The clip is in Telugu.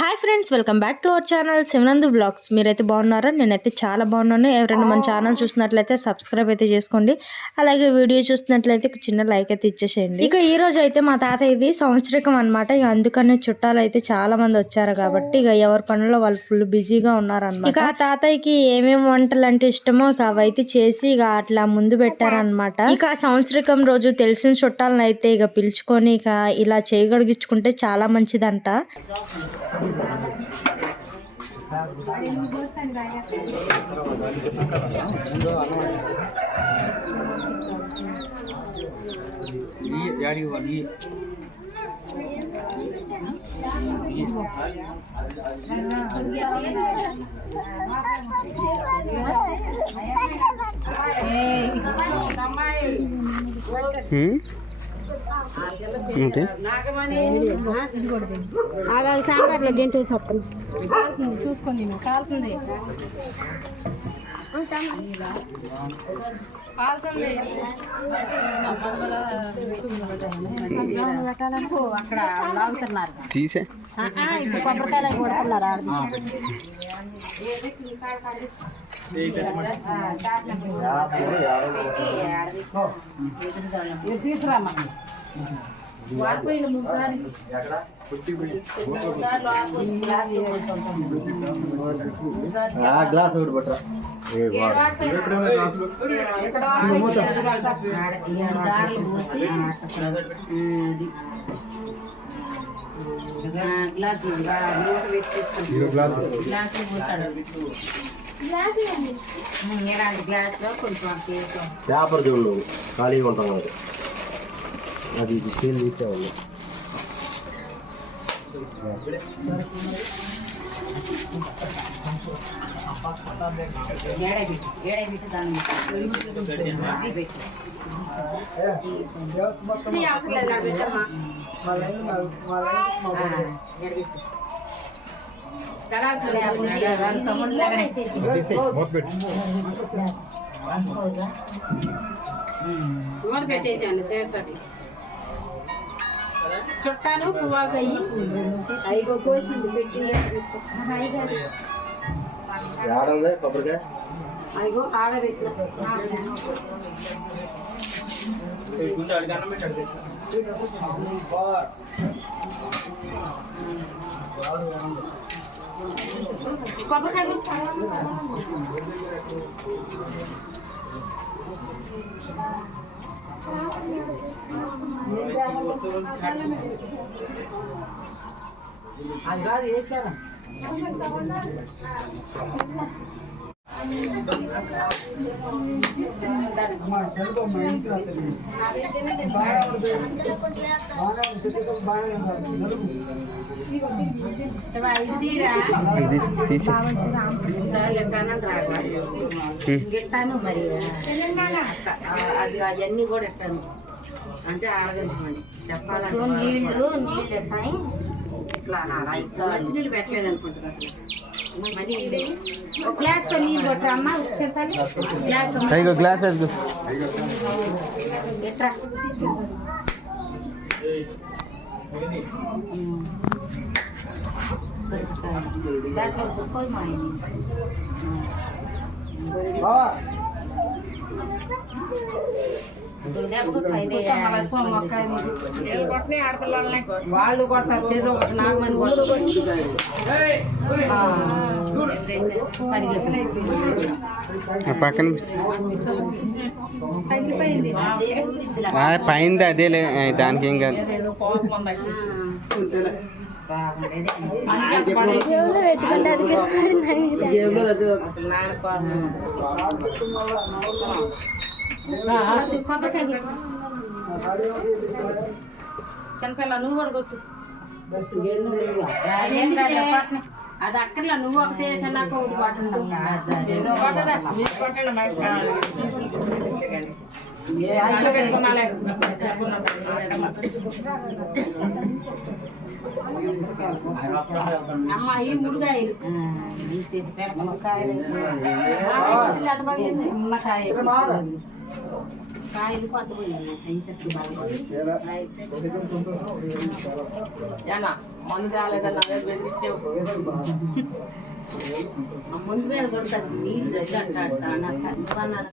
Hi friends, welcome back to our channel Shivanandu blogs. మీరైతే బాగున్నారా? నేనైతే చాలా బాగున్నాను. ఎవరైనా మన ఛానల్ చూసినట్లయితే సబ్స్క్రైబ్ అయితే చేసుకోండి. అలాగే వీడియో చూసినట్లయితే చిన్న లైక్ అయితే ఇచ్చేసేయండి. ఇక ఈ రోజు అయితే మా తాత ఇది సంవత్సరికం అనమాట. ఇక అందుకనే చుట్టాలు అయితే చాలా మంది వచ్చారు కాబట్టి ఇక ఎవరి పనుల్లో వాళ్ళు ఫుల్ బిజీగా ఉన్నారనమాట. ఇక ఆ తాతయ్యకి ఏమేమి వంటలు అంటే ఇష్టమో ఇక అవైతే చేసి ఇక అట్లా ముందు పెట్టారనమాట. ఇక ఆ సంవత్సరికం రోజు తెలిసిన చుట్టాలను అయితే ఇక పిలుచుకొని ఇక ఇలా చేయగడిగించుకుంటే చాలా మంచిదంట. సాంబార్లో గంట సొప్పను చూసుకొని కాలుతుంది అక్కడ లాగుతున్నారు తీసే ఇప్పుడు కొబ్బరికాయలు కొడుతున్నారు. తీసుకురామ్మా గ్లాస్ ఒకటి పట్టరా పేపర్ చూడు ఖాళీగా ఉంటాం అది అది స్టీల్ తీసేవాళ్ళు. పెట్టేసాను చేసరి చుట్టాను పువ్వాగయ్యి ఐగో కోసింది పెట్టి కొబ్బరికాయ ఐగో ఆడబెట్టిన కొబ్బరికాయ అది కాదు వేసారా గిట్టాను మరి అది అవన్నీ కూడా ఎట్టాను అంటే ఆరగలిపండి చెప్పాలి నీళ్ళు ఎట్టాయి ఇట్లా నీళ్ళు పెట్టలేదు అనుకుంటున్నా. ఒక గ్లాస్తో నీళ్ళు కొట్టమ్మా చెప్పాలి గ్లాస్ ఎట్లా దాంట్లో పోయి మా వాళ్ళు కొడతారు చెరువు ఒకటి నాగమని పక్కన పైంది అదే దానికి ఏం కాదు. చనిపోయినా నువ్వు కూడా కొట్టు అది అక్కర్లా నువ్వు ఒకటే చిన్నాక ఒకటి అమ్మ ఈ ముడుగాయలు నిమ్మకాయ కాయలు పసిపోయింది ఐసెక్కి మందు రాలేదన్నా ముందు మీద కొడుతుంది నీళ్ళు అట్ట నాకు